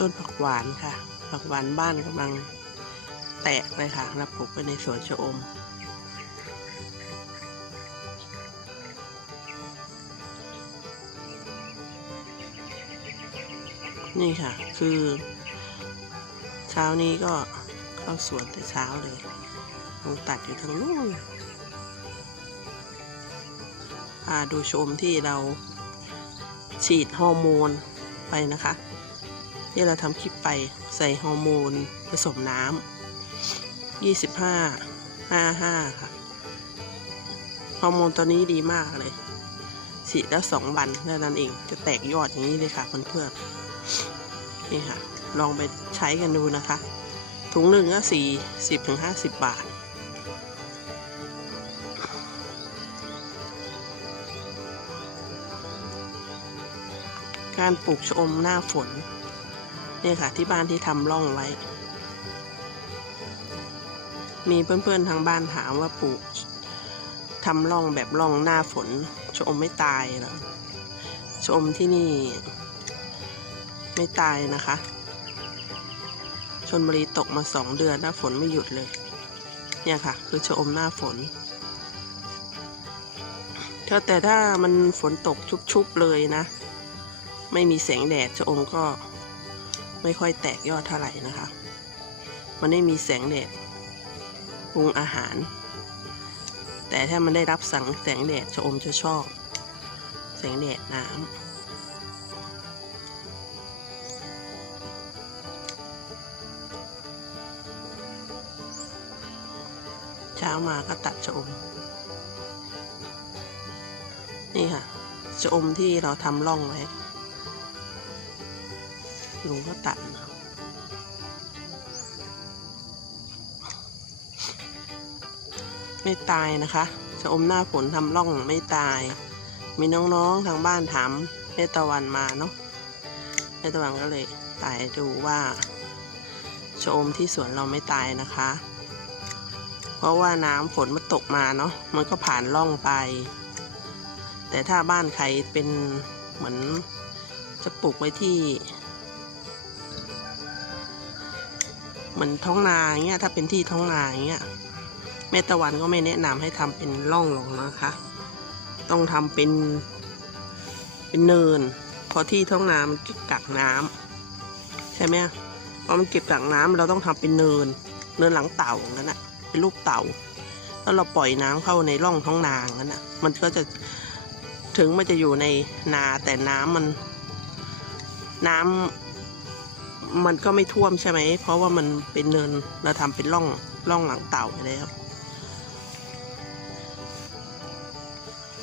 ต้นผักหวานค่ะ ผักหวานบ้านกำลังแตกเลยค่ะเราปลูกไว้ในสวนชะอม นี่ค่ะ คือ เช้านี้ก็เข้าสวนแต่เช้าเลยลงตัดอยู่ทางนู้นพาดูชมที่เราฉีดฮอร์โมนไปนะคะ ที่เราทำคลิปไปใส่ฮอร์โมนผสมน้ำยี่สิบห้าห้าห้าค่ะ ฮอร์โมนตัวนี้ดีมากเลยฉีดแล้วสองวันแค่นั้นเองจะแตกยอดอย่างนี้เลยค่ะเพื่อนๆนี่ค่ะ ลองไปใช้กันดูนะคะ ถุงหนึ่งก็สี่สิบถึงห้าสิบบาทการปลูกชะอมหน้าฝน เนี่ยค่ะที่บ้านที่ทำร่องไว้ มีเพื่อนๆทางบ้านถามว่าปลูกทำร่องแบบร่องหน้าฝนชะอมไม่ตายหรอชะอมที่นี่ ไม่ตายนะคะชนบุรีตกมาสองเดือนแล้วฝนไม่หยุดเลย เนี่ยค่ะ คือชะอมหน้าฝนถ้าแต่ถ้ามันฝนตกชุบๆเลยนะ ไม่มีแสงแดดชะอมก็ ไม่ค่อยแตกยอดเท่าไหร่นะคะ มันไม่มีแสงแดดปรุงอาหาร แต่ถ้ามันได้รับสังแสงแดดชะอมจะชอบ แสงแดดน้ำเช้ามาก็ตัดชะอม นี่ค่ะชะอมที่เราทำร่องไว้ ลุงก็ตัดนะไม่ตายนะคะชะอมหน้าฝนทำร่องไม่ตาย มีน้องๆทางบ้านถามแม่ตะวันมาเนาะแม่ตะวันก็เลยถ่ายดูว่าชะอมที่สวนเราไม่ตายนะคะ เพราะว่าน้ำฝนมันตกมาเนาะมันก็ผ่านร่องไป แต่ถ้าบ้านใครเป็นเหมือนจะปลูกไว้ที่ เหมือนท้องนาอย่างเงี้ยถ้าเป็นที่ท้องนาอย่างเงี้ยแม่ตะวันก็ไม่แนะนำให้ทำเป็นร่องหรอกนะคะ ต้องทำเป็นเป็นเนินพราะที่ท้องนามันเก็บกักน้ำใช่ไหมเพราะมันเก็บกักน้ำเราต้องทำเป็นเนิน เนินหลังเต่าอย่างนั้นนะเป็นรูปเต่าแล้วเราปล่อยน้ำเข้าในร่องท้องนาอย่างนั้นนะมันก็จะถึงมันจะอยู่ในนาแต่น้ำมันน้ำ มันก็ไม่ท่วมใช่ไหม เพราะว่ามันเป็นเนินเราทำเป็นร่องร่องหลังเต่าไปแล้ว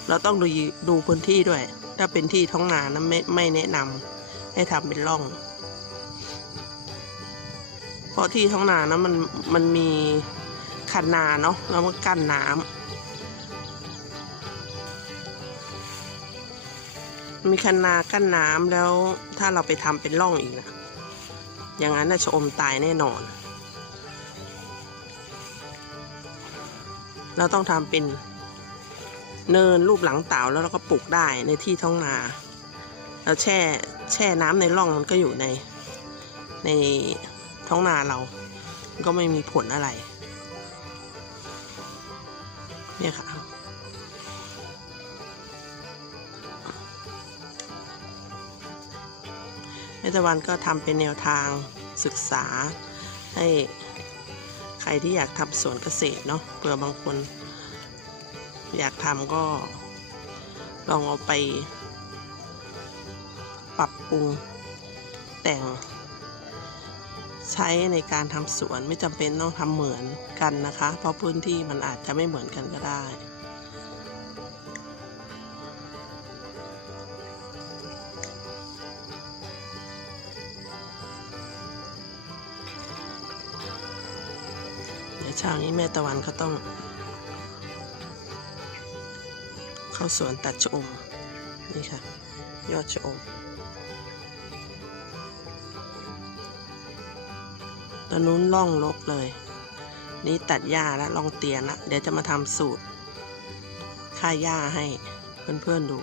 เราต้องดูดูพื้นที่ด้วย ถ้าเป็นที่ท้องนานะไม่ไม่แนะนำให้ทำเป็นร่อง เพราะที่ท้องนานะมันมันมีคันนาเนาะแล้วมันกั้นน้ำมีคันนากั้นน้ำแล้วถ้าเราไปทำเป็นร่องอีกนะ อย่างนั้นน่าจะอมตายแน่นอน เราต้องทำเป็นเนินรูปหลังเต่าแล้วเราก็ปลูกได้ในที่ท้องนาแล้วแช่แช่น้ำในร่องมันก็อยู่ในในท้องนาเราก็ไม่มีผลอะไร เนี่ยค่ะ แม่ตะวันก็ทำเป็นแนวทางศึกษา ให้ใครที่อยากทำสวนเกษตรเนาะเผื่อบางคน อยากทำก็ลองเอาไป ปรับปรุงแต่ง ใช้ในการทำสวนไม่จำเป็นต้องทำเหมือนกันนะคะ เพราะพื้นที่มันอาจจะไม่เหมือนกันก็ได้ เดี๋ยวเช้านี้แม่ตะวันก็ต้อง เข้าสวนตัดชะอม นี่ค่ะ ยอดชะอม ตอนนู้นล่องลกเลย นี่ตัดหญ้าแล้วลองเตียนละเดี๋ยวจะมาทำสูตร ค่าหญ้าให้เพื่อนๆดู